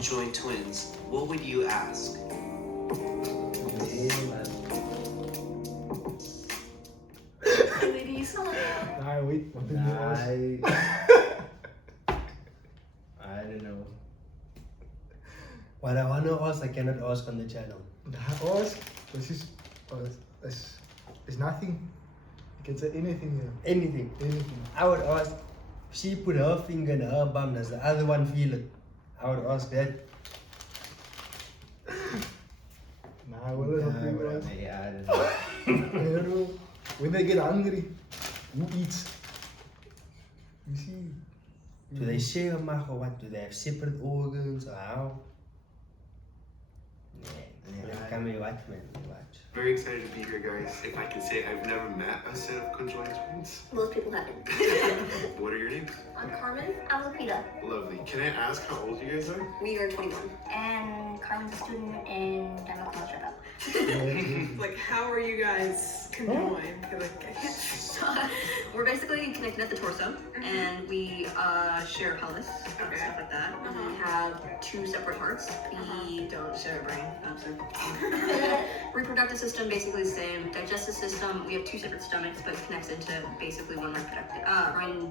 conjoined twins, what would you ask? Nah, wait. What did you ask? I don't know. What I wanna ask, I cannot ask on the channel. Ask. This is nothing. You can say anything here. Anything. Anything. I would ask, if she put her finger in her bum, does the other one feel it? I would ask that. Nah, what is something you ask? Yeah, I don't know. I don't know. When they get hungry, who eats? You see? Do they share a mouth or what? Do they have separate organs or how? Come here, watch, man. Watch. Very excited to be here, guys. If I can say, I've never met a set of conjoined twins. Most people haven't. What are your names? I'm Carmen. I'm Lupita. Lovely. Can I ask how old you guys are? We are 21. And Carmen's a student and I'm a college dropout. Like, how are you guys conjoined? We're basically connected at the torso, and we share a pelvis, stuff like that. We have 2 separate hearts. We don't share a brain. Reproductive system, basically the same. Digestive system, we have 2 separate stomachs, but it connects into basically one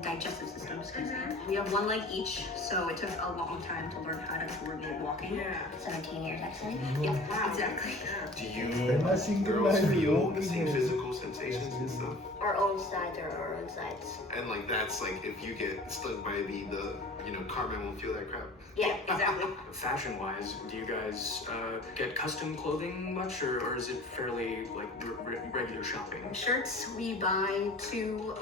digestive system, excuse me. We have 1 leg each, so it took a long time to learn how to coordinate walking. Yeah. 17 years, actually. Wow. Exactly. Do you They're not girls synchronized feel the walking same or- physical sensations and stuff? Our own sides are our own sides. And like that's like if you get stung by the Carmen won't feel that crap. Yeah, exactly. Fashion-wise, do you guys get custom clothing much, or is it fairly like regular shopping? Shirts, we buy 2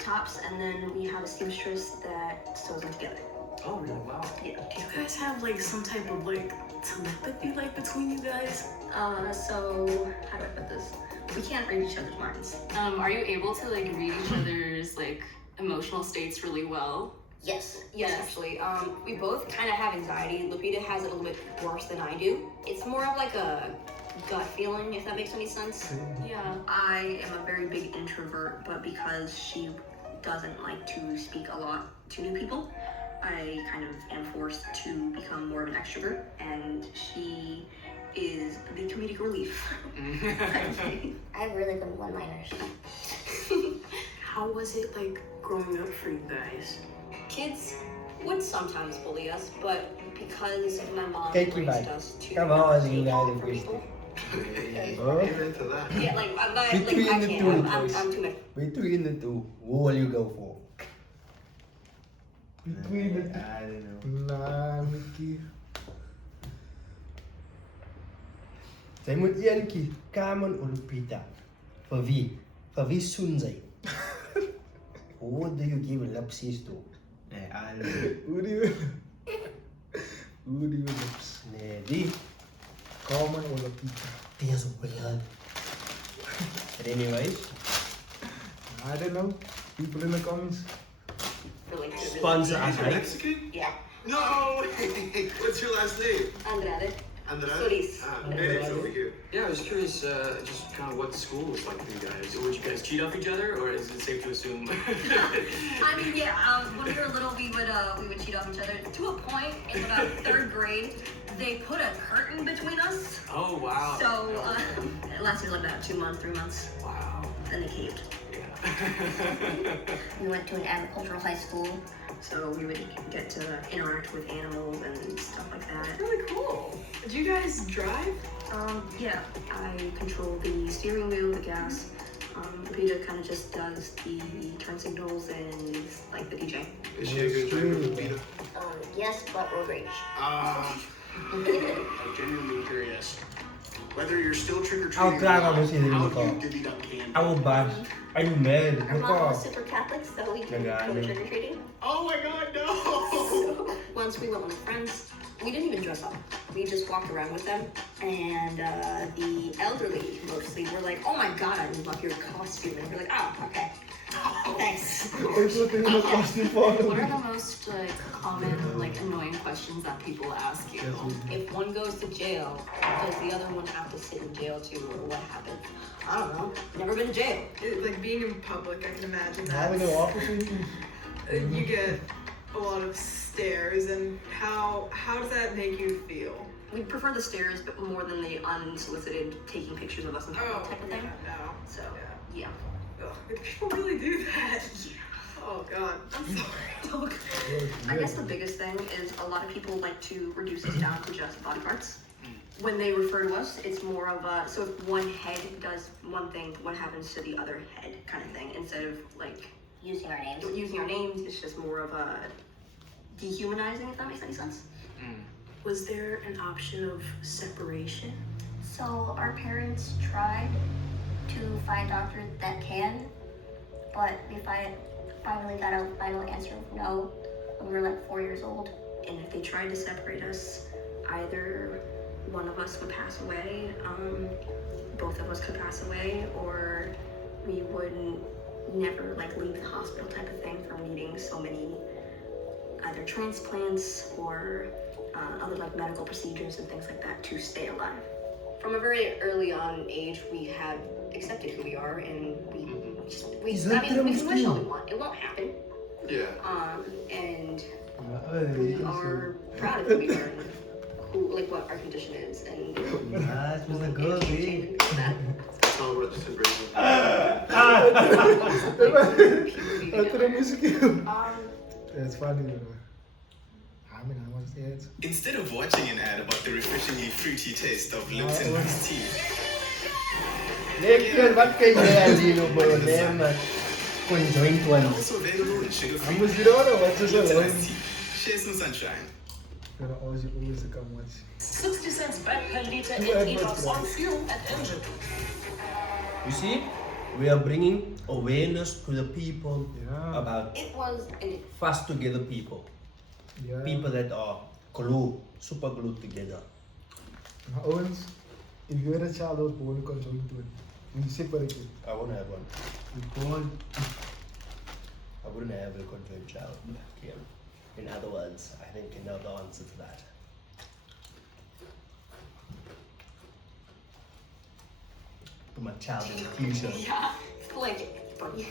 tops, and then we have a seamstress that sews them together. Oh, really? Wow. Yeah. Do you guys have like some type of like telepathy like between you guys? So how do I put this? We can't read each other's minds. Are you able to like read each other's like emotional states really well? Yes, actually. We both kind of have anxiety. Lupita has it a little bit worse than I do. It's more of like a gut feeling, if that makes any sense. Yeah. I am a very big introvert, but because she doesn't like to speak a lot to new people, I kind of am forced to become more of an extrovert, and she is the comedic relief. I have really good one-liners. How was it like growing up for you guys? Kids would sometimes bully us, but because my mom Take you raised back. us to Come on, you take guys on for are people. Amen to that. Yeah, like Between I the can't. two, I'm too much. Between the 2, who will you go for? Between the I don't know. Nah, Mickey. Zij moet een keer Carmen of Lupita. Voor wie? Voor wie zoen zij? Who do you give lapsies to? Nee, I don't know. Who do you lips? Nee, die. Carmen or Lupita? Die is weird. But anyways, I don't know. People in the comments. sponsor us, You're right? Mexican? Yeah. No! What's your last name? Andrade. Andrade? Solis. Dennis over here. Yeah, I was curious, just kind of what school was like for you guys. Would you guys cheat off each other, or is it safe to assume? I mean, yeah. When we were little, we would cheat off each other. To a point, in about 3rd grade, they put a curtain between us. Oh, wow. So it lasted like about 2 months, 3 months. Wow. Then they caved. Yeah. We went to an agricultural high school, so we would get to interact with animals and stuff like that. Really cool. Do you guys drive? Yeah, I control the steering wheel, the gas. Lupita kind of just does the turn signals and like the DJ. Is she a good driver, Lupita? Yes, but road rage. I'm genuinely curious. Whether you're still I'll trick-or-treating try or my best to do how the you call. divvied up candy. I will buy. Are you mad? Our Look mom was off. super Catholic, so we didn't Yeah, I go know. trick-or-treating. Oh my god, no! So once we went with friends, we didn't even dress up. We just walked around with them, and the elderly mostly were like, "Oh my god, I love your costume," and we're like, "Oh, okay, thanks." There's nothing in the costume for What are them. the most like common like annoying questions that people ask you? If one goes to jail, does the other one have to sit in jail too, or what happened? I don't know. Never been to jail. Like being in public, I can imagine Having an that. opportunity. You get a lot of stairs, and how does that make you feel? We prefer the stares, but more than the unsolicited taking pictures of us and Oh, type of thing. no. So, yeah. Ugh, do people really do that? Oh god, I'm sorry. I guess the biggest thing is a lot of people like to reduce us down to just body parts. When they refer to us, it's more of a, so if one head does one thing, what happens to the other head kind of thing, instead of like Using our names. using our names. It's just more of a dehumanizing, if that makes any sense. Was there an option of separation? So our parents tried to find doctors that can, but we finally got a final answer of no when we were like 4 years old. And if they tried to separate us, either one of us would pass away, both of us could pass away, or we would never like leave the hospital type of thing from needing so many either transplants or other like medical procedures and things like that to stay alive. From a very early on age, we had accepted who we are, and we can wish all we want. It won't happen. Yeah. And we are proud of who we are and like what our condition is, and That was a good day. That's all we're just embracing. After the music, it's funny, you know. I mean, I want to say it. Instead of watching an ad about the refreshingly fruity taste of Lipton iced tea, Next year, what can you do for them? Conjoint one. also available in I'm sugar-free just gonna watch this Lipton alone. iced tea. Share some sunshine. You know, always come watch. 60 cents back per liter Two in adverts, on guys. fuel at engine. You see, we are bringing awareness to the people Yeah. about it was fast together people. Yeah. People that are glued, super glued together. Maar Owens, if you had a child, I would probably conjoin to it. We separate it. I wouldn't have one. Because I wouldn't have a conjoined child. Okay. In other words, I think you know the answer to that. To my child in the future. Yeah, like funny.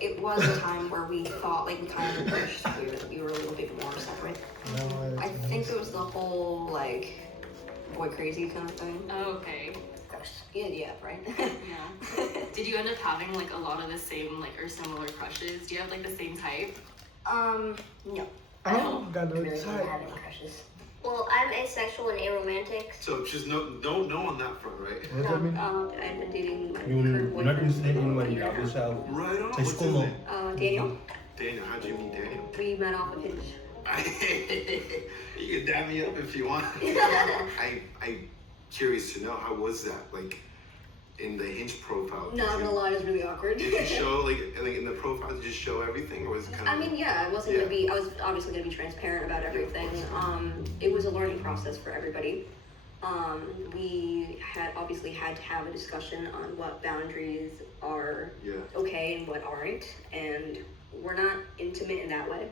It was a time where we thought like we kind of wished we were a little bit more separate. no, I think it was the whole like boy crazy kind of thing. Oh, okay. Yeah, right. Yeah. Did you end up having like a lot of the same like or similar crushes? Do you have like the same type? No. I don't got no I really don't child. have any crushes. Well, I'm asexual and aromantic. So just no on that front, right? What does that mean? I've been dating my You're current not boyfriend interested in for what a you year love and a half. yourself. Right on. It's What's his como. name? Daniel. Daniel. How'd you meet Daniel? We met off of Hinge. You can dab me up if you want. I'm curious to know, how was that? Like in the Hinge profile. Not gonna lie, it was really awkward. Did you show like in the profile? Did you show everything, or was it kind of? I mean, yeah, I wasn't gonna be. I was obviously gonna be transparent about everything. It was a learning process for everybody. We had obviously had to have a discussion on what boundaries are okay and what aren't, and we're not intimate in that way,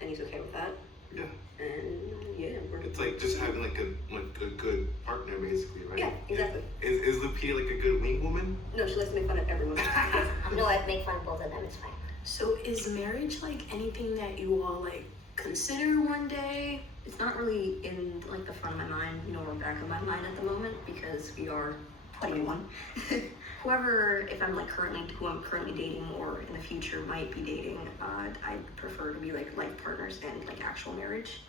and he's okay with that. Yeah. And yeah, It's like just having like a good partner, basically, right? Yeah, exactly. Is Lupita like a good wing woman? No, she likes to make fun of everyone. No, I make fun of both of them, it's fine. So is marriage like anything that you all like consider one day? It's not really in like the front of my mind, nor back of my mind at the moment, because we are 21. Whoever, if I'm like who I'm currently dating or in the future might be dating, I'd prefer to be like life partners and like actual marriage.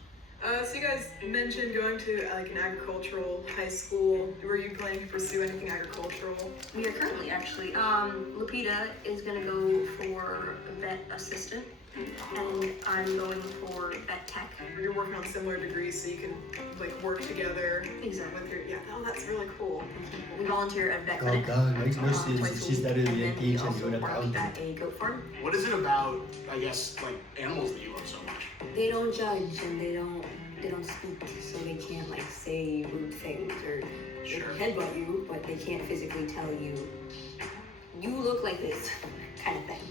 So you guys mentioned going to like an agricultural high school. Were you planning to pursue anything agricultural? We are currently actually, Lupita is gonna go for vet assistant, and I'm going for vet tech. You're working on similar degrees, so you can like work together. Exactly. With your Oh, that's really cool. We volunteer at vet Oh clinic. God, makes no sense. twice a She week, started and the then we engage and also you're an work accountant. at a goat farm. What is it about, I guess, like animals that you love so much? They don't judge and they don't speak, so they can't like say rude things or they can headbutt you, but they can't physically tell you you look like this kind of thing.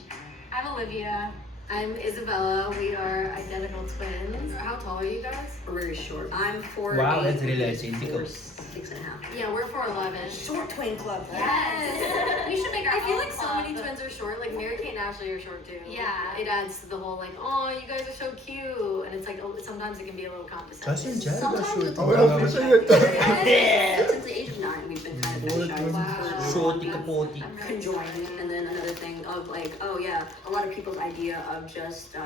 I'm Olivia. I'm Isabella. We are identical twins. How tall are you guys? We're very short. I'm 4'8". Wow, that's really he's identical. 4'7". 6.5. Yeah, we're 4'11". Short twin club. Yes. We should make our I feel own like so club. many twins are short. Like Mary Kate and Ashley are short too. Yeah. It adds to the whole like, oh, you guys are so cute, and it's like sometimes it can be a little condescending. Cousin Jared was short. Oh, well, I'm sure you're Since the age of 9, we've been kind of fetishized Shorty kapoti. for conjoined, and then another thing of like, oh yeah, a lot of people's idea of just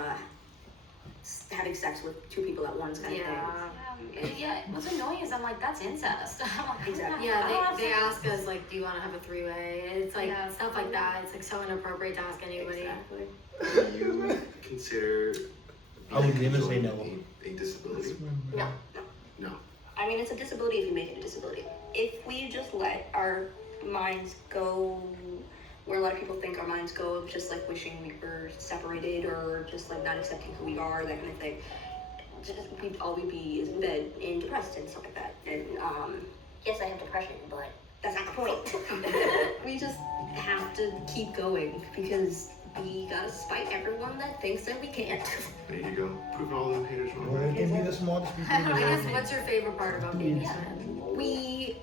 having sex with 2 people at once kind of thing. Yeah, what's annoying is I'm like, that's incest. I'm like, Exactly. Yeah, they ask us like, do you want to have a 3-way? It's like Yeah. stuff like that. It's like so inappropriate to ask anybody. Exactly. Do you consider I would being never say conjoined a disability? No. No. I mean, it's a disability if you make it a disability. If we just let our minds go where a lot of people think our minds go of just like wishing we were separated or just like not accepting who we are, that kind of thing, all we'd be is in bed and depressed and stuff like that. And Yes, I have depression, but that's not the point. We just have to keep going because we gotta spite everyone that thinks that we can't. There you go. Prove all them haters wrong. Well, it can be the smartest people in the I guess world. what's your favorite part about being a twin? We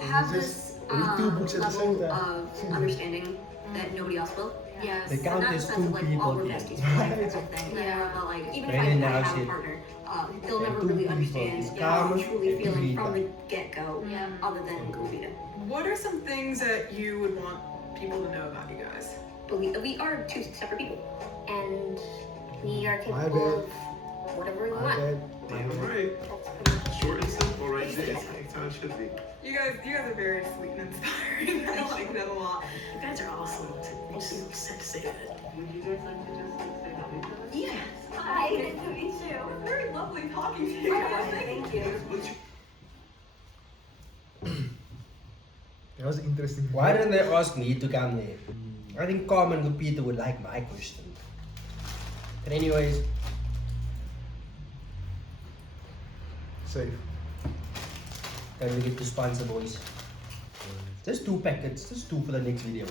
have this read 2 books at the same level time. of understanding that nobody else will. Yes. They count Not in as the sense 2 of like, oh, people. we're Yeah. besties for life or something. Yeah. But like, even if Right I in the have house a here. partner, they'll And never 2 really people understand is how I'm common truly feeling and from the get-go, Yeah. other than Goofy. What are some things that you would want people to know about you guys? But we are 2 separate people. and we are My capable bad. of whatever we My want. bad. Damn right. Short and simple, right there. That's how it should be. You guys are very sweet and inspiring. I like that a lot. You guys are awesome. I just had to say that. Would you guys like to just like say hi to each other? Yeah. Hi, nice to meet you. Very lovely talking to you guys. Thank you. That was interesting. Why didn't they ask me to come there? I think Carmen and Peter would like my question. But anyways, Safe. don't forget to sponsor, boys. Just 2 packets, just 2 for the next video.